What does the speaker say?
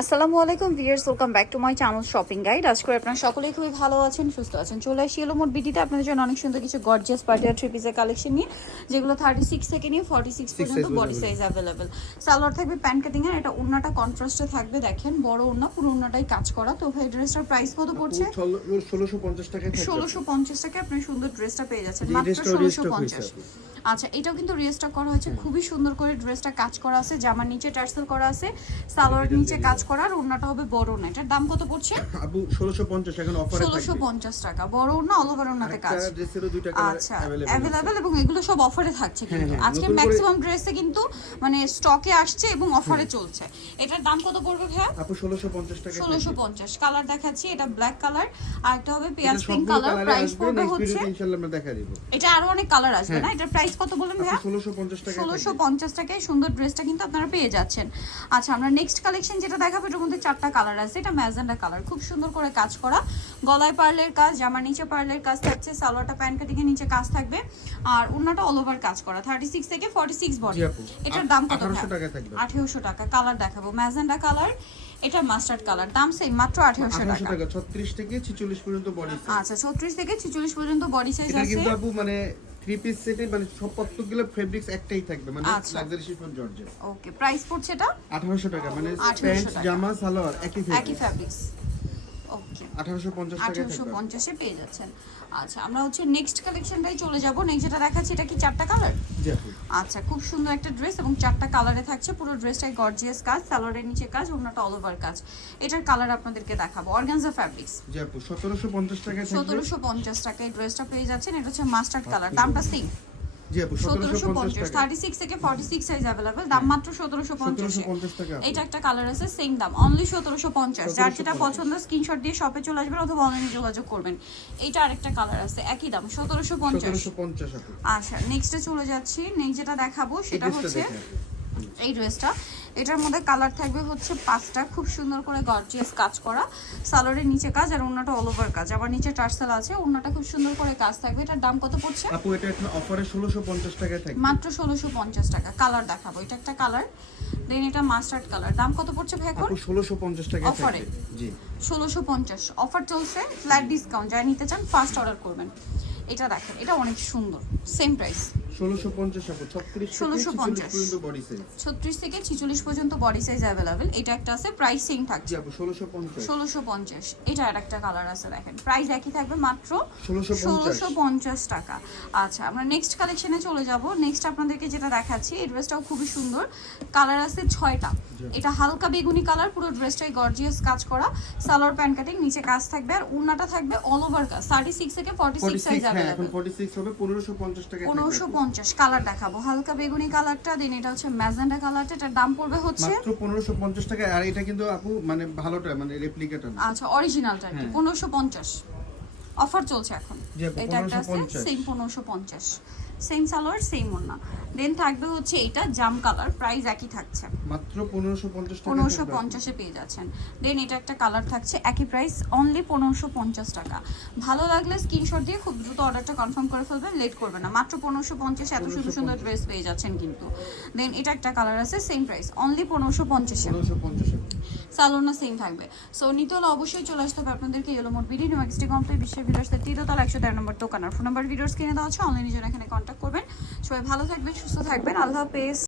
আসসালামু আলাইকুম viewers welcome back to my channel shopping guide. আজ করে আপনারা সকলেই খুবই ভালো আছেন সুস্থ আছেন চলে আসি এলো মোট বিডিতে আপনাদের জন্য অনেক সুন্দর কিছু গর্জিয়াস পার্টিয়ার থ্রি পিসের কালেকশন নিয়ে যেগুলো থার্টি সিক্স থেকে নিয়ে ফর্টি সিক্স পর্যন্ত বডি সাইজ অ্যাভেলেবেল সালোয়ার থাকবে প্যান্ট কাটিং এর এটা উন্নাটা কন্ট্রাস্টে থাকবে দেখেন বড় উন্না পুরো উন্নাটাই কাজ করা। তো ভাই ড্রেসটার প্রাইস কত পড়ছে? ষোলোশো পঞ্চাশ টাকা ষোলোশো পঞ্চাশ টাকা আপনি সুন্দর ড্রেসটা পেয়ে যাচ্ছেন মাত্র ষোলোশো পঞ্চাশ। আচ্ছা এটাও কিন্তু রিস্টক করা হয়েছে খুবই সুন্দর করে ড্রেসটা কাজ করা আছে জামার নিচে টার্সেল করা আছে সালোয়ার নিচে কাজ করা আর ওড়নাটা হবে বড় না এটার দাম কত পড়ছে? ষোলোশো পঞ্চাশ এখন অফারে ষোলোশো থাকবে। পঞ্চাশ টাকা। বড় ওড়না অল ওভার ওড়নাতে কাজ। একটা ড্রেসেরও দুইটা কালার আচ্ছা অ্যাভেলেবল এবং এগুলো সব অফারে থাকছে কিন্তু। হ্যাঁ, আজকে ম্যাক্সিমাম ড্রেসে কিন্তু মানে স্টকে আসছে এবং অফারে চলছে। এটার দাম কত পড়বে ভাইয়া? আপু ষোলোশো পঞ্চাশ টাকা ষোলোশো পঞ্চাশ। কালার দেখাচ্ছি এটা ব্ল্যাক কালার আর একটা হবে পেঁয়াজ পিঙ্ক কালার প্রাইস পড়বে হচ্ছে ইনশাআল্লাহ আমরা দেখা দিব। এটা আরও অনেক কালার আসবে না? এটার প্রাইস কত বলেন ভাইয়া? ষোলোশো পঞ্চাশ টাকা ষোলোশো পঞ্চাশ টাকায় সুন্দর ড্রেসটা কিন্তু আপনারা পেয়ে যাচ্ছেন। আচ্ছা আমরা নেক্সট কালেকশন যেটা দেখাবো এটার মধ্যে চারটা কালার আছে। এটা ম্যাজেন্ডা কালার খুব সুন্দর করে কাজ করা। গলায় পার্লের কাজ জামার নিচে পার্লের কাজ থাকছে সালোয়ারটা প্যান্ট কাটিং এর নিচে কাজ থাকবে। আর ওড়নাটা অল ওভার কাজ করা। থার্টি সিক্স থেকে ফর্টি সিক্স বডি এটার দাম কত আঠারোশো টাকা থাকবে। আঠেরোশো টাকা। কালার দেখাবো। ম্যাজেন্ডা কালার এটা মাস্টার্ড কালার দাম সেম মাত্র আঠেরোশো আঠারোশো টাকা। টাকা ছত্রিশ থেকে ছিচল্লিশ পর্যন্ত বডি আচ্ছা ছত্রিশ থেকে ছিচল্লিশ পর্যন্ত বডি সাইজ আছে কিন্তু আপু মানে থ্রি পিস সেটে মানে সব কতগুলো ফেব্রিক্স একটাই থাকবে মানে। Luxury chiffon georgette okay price পড়ছে এটা? আঠারোশো টাকা মানে 1800 প্যান্ট জামা সালোয়ার একই একই ফেব্রিক্স ওকে আঠারোশো পঞ্চাশ টাকা পঞ্চাশে পেয়ে যাচ্ছেন। আচ্ছা আমরা হচ্ছে নেক্সট কালেকশনটাই চলে যাব। নেক্সট যেটা দেখাচ্ছি এটা কি চারটা কালার জি আচ্ছা খুব সুন্দর একটা ড্রেস এবং চারটা কালারে থাকছে। পুরো ড্রেসটাই গর্জিয়াস কাজ সালোয়ারের নিচে কাজ অন্যটা অল ওভার কাজ। এটার কালার আপনাদেরকে দেখাবো। অর্গানজা ফ্যাব্রিক্স জি আপু সতেরোশো পঞ্চাশ টাকায় থাকবে। সতেরোশো পঞ্চাশ টাকায় ড্রেসটা পেয়ে যাচ্ছেন। এটা হচ্ছে মাস্টার্ড কালার দামটা সেম সতেরোশো সতেরোশো পঞ্চাশ পঞ্চাশ থার্টি সিক্স থেকে ফর্টি সিক্স সাইজ অ্যাভেলেবেল দাম মাত্র সতেরোশো পঞ্চাশ। সতেরোশো পঞ্চাশ টাকা। আপু। এটা একটা কালার আছে সেম দাম অনলি সতেরোশো পঞ্চাশ। যার যেটা পছন্দ স্ক্রিনশট দিয়ে শপে চলে আসবেন অথবা অনলাইনে যোগাযোগ করবেন। এটা আরেকটা কালার আছে একই দাম সতেরোশো পঞ্চাশ। আচ্ছা নেক্সটে চলে যাচ্ছি নেক্সট যেটা দেখাবো সেটা হচ্ছে এই ড্রেসটা এটার মধ্যে কালার থাকবে হচ্ছে পাঁচটা। খুব সুন্দর করে গর্জিয়াস কাজ করা। সালোয়ারের নিচে কাজ আর অন্যটা অল ওভার কাজ। আবার নিচে টার্সেল আছে অন্যটা খুব সুন্দর করে কাজ থাকবে। এটার দাম কত পড়ছে? আপু এটা এখন অফারে ষোলোশো পঞ্চাশ টাকায় থাকবে। মাত্র ষোলোশো পঞ্চাশ টাকা। কালার দেখাবো। এটা একটা কালার দেন এটা মাস্টার্ড কালার দাম কত পড়ছে ভাই এখন? আপু ষোলোশো পঞ্চাশ টাকায় Offer-এ? জি। ষোলোশো পঞ্চাশ। অফার চলছে ফ্ল্যাট ডিসকাউন্ট যারা নিতে চান ফার্স্ট অর্ডার করবেন। এটা দেখেন এটা অনেক সুন্দর। সেম প্রাইস ষোলোশো পঞ্চাশ আপু ছত্রিশ থেকে 1650 পর্যন্ত বডি সাইজ অ্যাভেলেবেল এটা একটা আছে প্রাইস থাকছে। আপু ষোলোশো পঞ্চাশ। ষোলোশো পঞ্চাশ। এটা আর একটা কালার আছে দেখেন। প্রাইস একই থাকবে মাত্র 1650 ষোলোশো পঞ্চাশ টাকা। আচ্ছা আমরা নেক্সট কালেকশনে চলে যাব। নেক্সট আপনাদেরকে যেটা দেখাচ্ছি এই ড্রেসটাও খুবই সুন্দর। কালার আছে ছয়টা। এটা হালকা বেগুনি কালার পুরো ড্রেসটাই গর্জিয়াস কাজ করা। সালোয়ার প্যান্ট কাটিং নিচে কাজ থাকবে। আর উন্নাটা থাকবে অল ওভার কাজ থেকে forty forty six size six হ্যাঁ এখন অ্যাভেলেবেল ফর্টি সিক্স হবে আপু। পঞ্চাশ কালার দেখাবো। হালকা বেগুনি কালারটা দিন এটা হচ্ছে ম্যাজেন্ডা কালারটা এটার দাম পড়বে হচ্ছে মাত্র পনেরোশো পঞ্চাশ টাকা আর এটা কিন্তু আপু মানে ভালোটা মানে রেপ্লিকাটা আচ্ছা অরিজিনালটা আর হ্যাঁ। পনেরোশো পঞ্চাশ। অফার চলছে এখন। এটা একটা আছে সেম পনেরোশো পঞ্চাশ। সেম সালোয়ার সেম ওড়না। দেন থাকবে হচ্ছে এটা জাম কালার প্রাইস একই থাকছে। মাত্র 1550 টাকা 1550 এ পেয়ে যাচ্ছেন। দেন এটা একটা কালার থাকছে একই প্রাইস অনলি 1550 টাকা। ভালো লাগলে স্ক্রিনশট দিয়ে খুব দ্রুত অর্ডারটা কনফার্ম করে ফেলবেন লেট করবেন না। মাত্র 1550 এত সুন্দর সুন্দর ড্রেস পেয়ে যাচ্ছেন কিন্তু। দেন এটা একটা কালার আছে সেম প্রাইস অনলি 1550 এ 1550 সালোনা সেম থাকবে। সো নিতল, অবশ্যই চলে আসতে হবে আপনাদেরকে ইয়েলো মোড বিডি নিউ এক্সটি কমপ্লিট বিশ্বের ভিলাসতে তৃতীয়তলা একশো তেরো নম্বর দোকান। আর ফোন নাম্বার ভিডিওস কিনে দেওয়া আছে অনলাইনে জন্য এখানে কন্ট্যাক্ট করবেন। সবাই ভালো থাকবেন, সুস্থ থাকবেন। আল্লাহ হাফেজ।